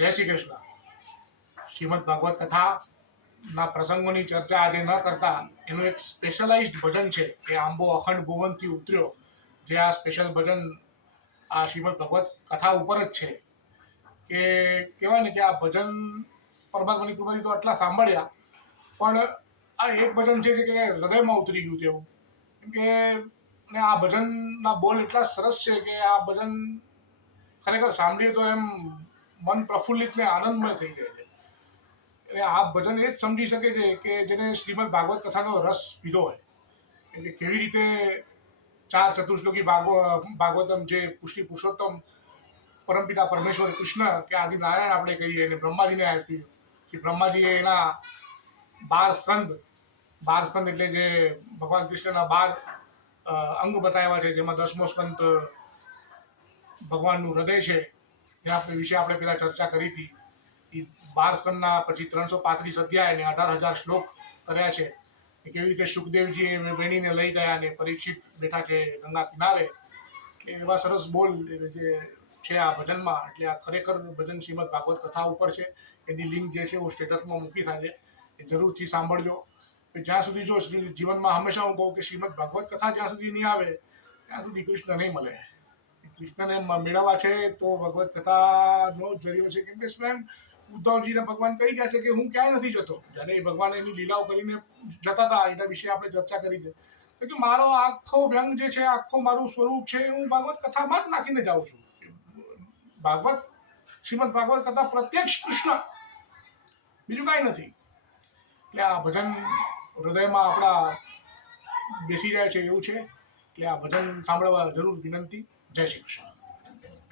જય શ્રી કૃષ્ણ. શ્રીમદ ભાગવત કથાના પ્રસંગોની ચર્ચા આજે ન કરતા એનું એક સ્પેશિયલાઇઝ્ડ ભજન છે કે આંબો અખંડ ભુવનથી ઉતર્યો, જે આ સ્પેશિયલ ભજન આ શ્રીમદ ભગવત કથા ઉપર જ છે. કે કહેવાય ને કે આ ભજન પરમાત્માની કૃપાથી તો આટલા સાંભળ્યા, પણ આ એક ભજન છે કે હૃદયમાં ઉતરી ગયું તેવું. કેમ કે ને આ ભજનના બોલ એટલા સરસ છે કે આ ભજન ખરેખર સાંભળીએ તો એમ મન પ્રફુલ્લિત ને આનંદમય થઈ જાય છે. એટલે આ ભજન એ જ સમજી શકે છે કે જેને શ્રીમદ ભાગવત કથાનો રસ પીધો હોય. એટલે કેવી રીતે ચાર ચતુશ્લોકી ભાગવતમ, જે પુરુષોત્તમ પરમપિતા પરમેશ્વર કૃષ્ણ કે આદિ નારાયણ આપણે કહીએ, અને બ્રહ્માજીને આપ્યું કે બ્રહ્માજીએ એના 12 સ્કંદ એટલે જે ભગવાન કૃષ્ણના 12 અંગ બતાવ્યા છે, જેમાં 10મો સ્કંદ ભગવાનનું હૃદય છે, જેના વિશે આપણે પહેલાં ચર્ચા કરી હતી. એ 12 સ્કંદના પછી 335 અધ્યાય અને 18,000 શ્લોક કર્યા છે. કેવી રીતે સુખદેવજી વેણીને લઈ ગયા અને પરીક્ષિત બેઠા છે ગંગા કિનારે. એવા સરસ બોલ જે છે આ ભજનમાં. એટલે આ ખરેખર ભજન શ્રીમદ ભાગવત કથા ઉપર છે. એની લિંક જે છે હું સ્ટેટસમાં મૂકી સાથે એ જરૂરથી સાંભળજો. જ્યાં સુધી જો જીવનમાં હંમેશા હું કહું કે શ્રીમદ ભાગવત કથા જ્યાં સુધી નહીં આવે ત્યાં સુધી કૃષ્ણ નહીં મળે. કૃષ્ણને મેળવવા છે તો ભગવત કથાનો જરિયો છે. કેમ કે સ્વયં ઉદ્ધવજીને ભગવાન કહી ગયા છે કે હું ક્યાંય નથી જતો. જ્યારે એ ભગવાન એની લીલાઓ કરીને જતા હતા એના વિશે આપણે ચર્ચા કરી છે. કે મારો આખો વ્યંગ જે છે, આખો મારું સ્વરૂપ છે, હું ભાગવત કથામાં જ નાખીને જાઉં છું. ભાગવત શ્રીમદ ભાગવત કથા પ્રત્યક્ષ કૃષ્ણ, બીજું કાંઈ નથી. એટલે આ ભજન હૃદયમાં આપણા બેસી જાય છે એવું છે. એટલે આ ભજન સાંભળવા જરૂર વિનંતી. જય શ્રી કૃષ્ણ.